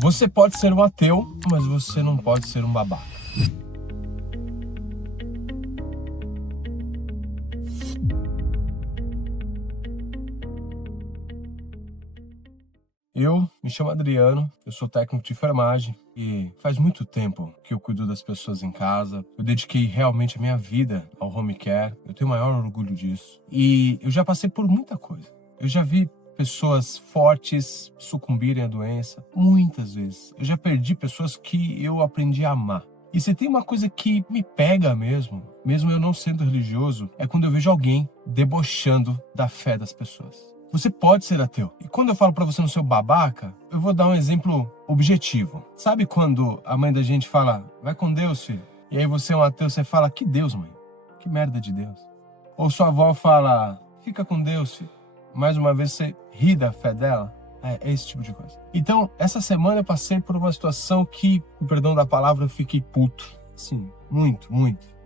Você pode ser um ateu, mas você não pode ser um babaca. Eu me chamo Adriano, eu sou técnico de enfermagem e faz muito tempo que eu cuido das pessoas em casa. Eu dediquei realmente a minha vida ao home care, eu tenho o maior orgulho disso. E eu já passei por muita coisa. Eu já vi pessoas fortes sucumbirem à doença, muitas vezes. Eu já perdi pessoas que eu aprendi a amar. E se tem uma coisa que me pega mesmo eu não sendo religioso, é quando eu vejo alguém debochando da fé das pessoas. Você pode ser ateu. E quando eu falo pra você não ser babaca, eu vou dar um exemplo objetivo. Sabe quando a mãe da gente fala, vai com Deus, filho? E aí você é um ateu, você fala, que Deus, mãe? Que merda de Deus. Ou sua avó fala, fica com Deus, filho. Mais uma vez você ri da fé dela. É esse tipo de coisa. Então, essa semana eu passei por uma situação que, com perdão da palavra, eu fiquei puto. Sim, muito.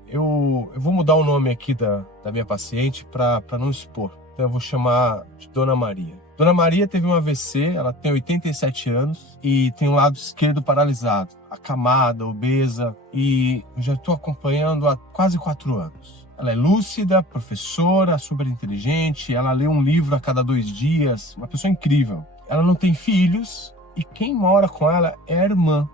Eu vou mudar o nome aqui da minha paciente pra não expor. Então eu vou chamar de Dona Maria. Dona Maria teve um AVC, ela tem 87 anos e tem o lado esquerdo paralisado, acamada, obesa, e eu já estou acompanhando há quase 4 anos. Ela é lúcida, professora, super inteligente, ela lê um livro a cada 2 dias, uma pessoa incrível. Ela não tem filhos e quem mora com ela é a irmã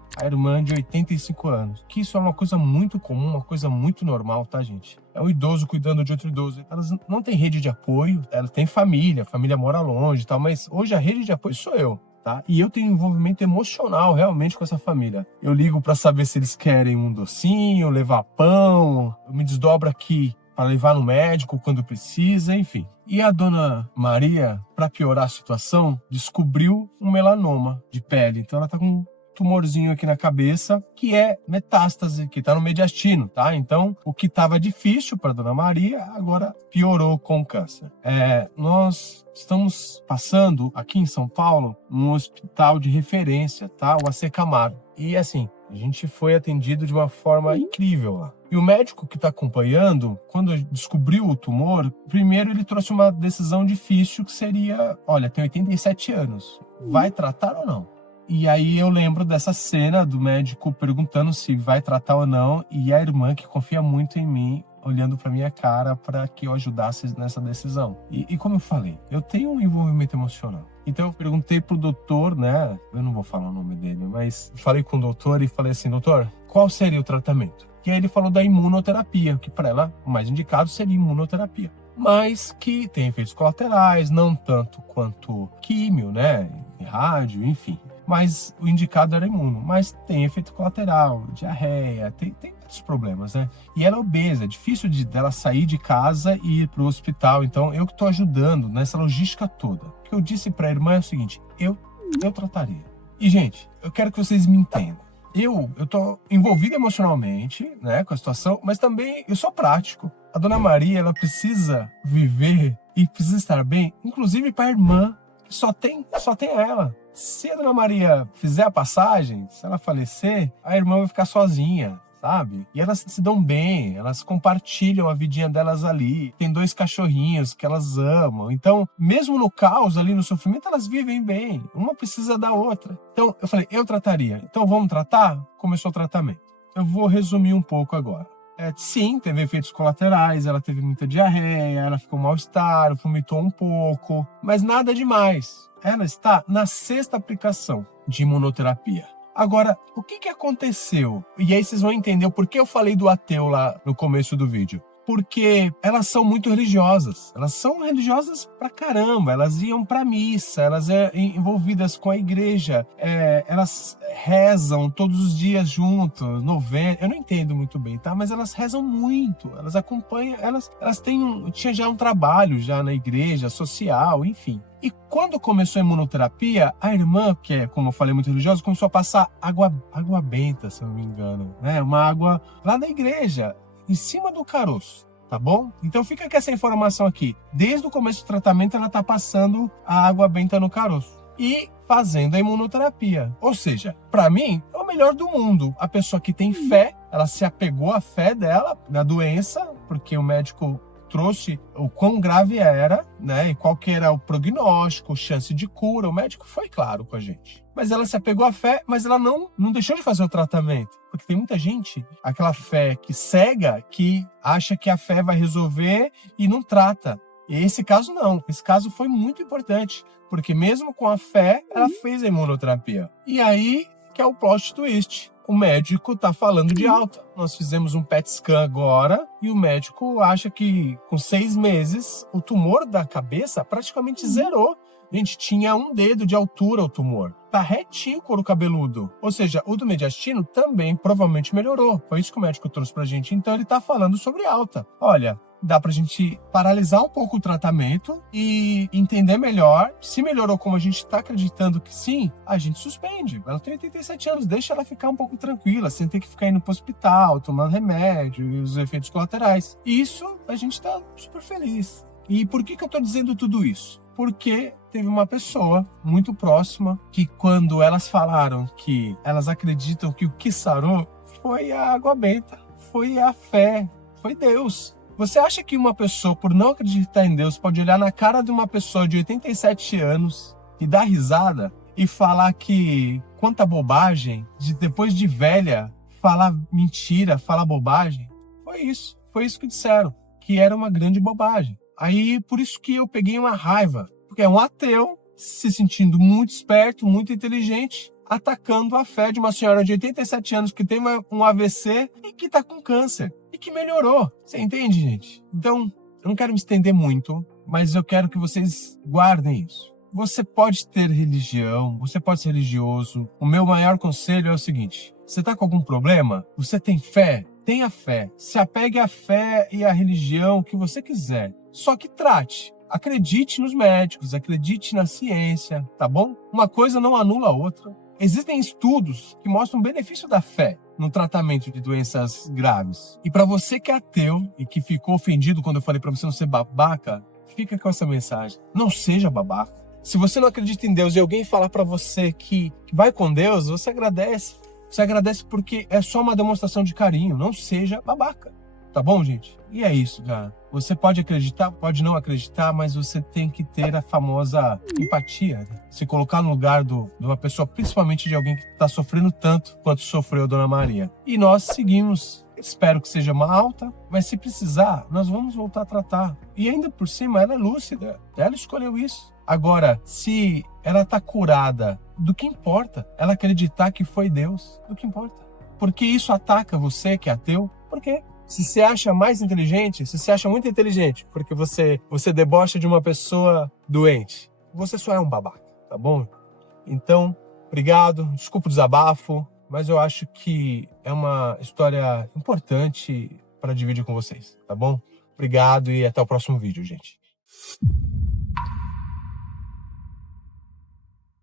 de 85 anos. Que isso é uma coisa muito comum, uma coisa muito normal, tá, gente? É um idoso cuidando de outro idoso. Elas não têm rede de apoio, ela tem família, a família mora longe e tal, mas hoje a rede de apoio sou eu, tá? E eu tenho envolvimento emocional realmente com essa família. Eu ligo pra saber se eles querem um docinho, levar pão, eu me desdobro aqui para levar no médico quando precisa, enfim. E a Dona Maria, para piorar a situação, descobriu um melanoma de pele. Então ela tá com um tumorzinho aqui na cabeça, que é metástase, que tá no mediastino, tá? Então, o que tava difícil para Dona Maria, agora piorou com o câncer. Nós estamos passando aqui em São Paulo, num hospital de referência, tá? O AC Camargo. E assim, a gente foi atendido de uma forma incrível lá. E o médico que está acompanhando, quando descobriu o tumor, primeiro ele trouxe uma decisão difícil que seria, olha, tem 87 anos, vai tratar ou não? E aí eu lembro dessa cena do médico perguntando se vai tratar ou não, e a irmã que confia muito em mim, olhando para minha cara para que eu ajudasse nessa decisão. E como eu falei, eu tenho um envolvimento emocional. Então eu perguntei pro doutor, né? Eu não vou falar o nome dele, mas falei com o doutor e falei assim, doutor, qual seria o tratamento? E aí ele falou da imunoterapia, que para ela o mais indicado seria imunoterapia. Mas que tem efeitos colaterais, não tanto quanto químio, né? Rádio, enfim. Mas o indicado era imuno. Mas tem efeito colateral, diarreia, tem vários problemas, né? E ela é obesa, é difícil dela sair de casa e ir para o hospital. Então eu que estou ajudando nessa logística toda. O que eu disse para a irmã é o seguinte, eu trataria. E gente, eu quero que vocês me entendam. Eu tô envolvido emocionalmente, né, com a situação, mas também eu sou prático. A Dona Maria, ela precisa viver e precisa estar bem, inclusive para a irmã, que só tem ela. Se a Dona Maria fizer a passagem, se ela falecer, a irmã vai ficar sozinha, sabe? E elas se dão bem, elas compartilham a vidinha delas ali. Tem 2 cachorrinhos que elas amam. Então, mesmo no caos, ali no sofrimento, elas vivem bem. Uma precisa da outra. Então, eu falei, eu trataria. Então, vamos tratar? Começou o tratamento. Eu vou resumir um pouco agora. Sim, teve efeitos colaterais, ela teve muita diarreia, ela ficou mal-estar, vomitou um pouco, mas nada demais. Ela está na 6ª aplicação de imunoterapia. Agora, o que aconteceu? E aí vocês vão entender o porquê eu falei do ateu lá no começo do vídeo. Porque elas são muito religiosas. Elas são religiosas pra caramba. Elas iam pra missa, elas envolvidas com a igreja. Elas rezam todos os dias junto, novena. Eu não entendo muito bem, tá? Mas elas rezam muito. Elas acompanham, elas tinha já um trabalho já na igreja, social, enfim. E quando começou a imunoterapia, a irmã, que é, como eu falei, muito religiosa, começou a passar água benta, se eu não me engano. Né? Uma água lá na igreja, em cima do caroço, tá bom? Então fica com essa informação aqui. Desde o começo do tratamento, ela tá passando a água benta no caroço. E fazendo a imunoterapia. Ou seja, para mim, é o melhor do mundo. A pessoa que tem fé, ela se apegou à fé dela, na doença, porque o médico trouxe o quão grave era, né? E qual que era o prognóstico, chance de cura. O médico foi claro com a gente. Mas ela se apegou à fé, mas ela não deixou de fazer o tratamento. Porque tem muita gente, aquela fé que cega, que acha que a fé vai resolver e não trata. E esse caso não. Esse caso foi muito importante. Porque mesmo com a fé, ela fez a imunoterapia. E aí que é o plot twist. O médico tá falando de alta. Nós fizemos um PET scan agora e o médico acha que com 6 meses o tumor da cabeça praticamente zerou. Gente, tinha 1 dedo de altura o tumor. Tá retinho o couro cabeludo. Ou seja, o do mediastino também provavelmente melhorou. Foi isso que o médico trouxe pra gente. Então ele tá falando sobre alta. Olha, dá pra gente paralisar um pouco o tratamento e entender melhor. Se melhorou como a gente tá acreditando que sim, a gente suspende. Ela tem 87 anos, deixa ela ficar um pouco tranquila, sem ter que ficar indo pro hospital, tomando remédio e os efeitos colaterais. Isso a gente tá super feliz. E por que eu tô dizendo tudo isso? Porque teve uma pessoa muito próxima que, quando elas falaram que elas acreditam que o que sarou foi a água benta, foi a fé, foi Deus. Você acha que uma pessoa, por não acreditar em Deus, pode olhar na cara de uma pessoa de 87 anos e dar risada e falar que quanta bobagem, depois de velha, falar mentira, falar bobagem? Foi isso que disseram, que era uma grande bobagem. Aí, por isso que eu peguei uma raiva, porque é um ateu se sentindo muito esperto, muito inteligente, atacando a fé de uma senhora de 87 anos que tem um AVC e que tá com câncer e que melhorou. Você entende, gente? Então, eu não quero me estender muito, mas eu quero que vocês guardem isso. Você pode ter religião, você pode ser religioso. O meu maior conselho é o seguinte: você tá com algum problema? Você tem fé? Tenha fé. Se apegue à fé e à religião que você quiser. Só que trate. Acredite nos médicos, acredite na ciência, tá bom? Uma coisa não anula a outra. Existem estudos que mostram o benefício da fé no tratamento de doenças graves. E para você que é ateu e que ficou ofendido quando eu falei para você não ser babaca, fica com essa mensagem. Não seja babaca. Se você não acredita em Deus e alguém falar para você que vai com Deus, você agradece. Você agradece porque é só uma demonstração de carinho. Não seja babaca. Tá bom, gente? E é isso, cara. Você pode acreditar, pode não acreditar, mas você tem que ter a famosa empatia, né? Se colocar no lugar de uma pessoa, principalmente de alguém que está sofrendo tanto quanto sofreu a Dona Maria. E nós seguimos. Espero que seja uma alta, mas se precisar, nós vamos voltar a tratar. E ainda por cima, ela é lúcida. Ela escolheu isso. Agora, se ela está curada, do que importa? Ela acreditar que foi Deus, do que importa? Porque isso ataca você que é ateu? Por quê? Se você acha mais inteligente, se você acha muito inteligente porque você debocha de uma pessoa doente, você só é um babaca, tá bom? Então, obrigado, desculpa o desabafo, mas eu acho que é uma história importante para dividir com vocês, tá bom? Obrigado e até o próximo vídeo, gente.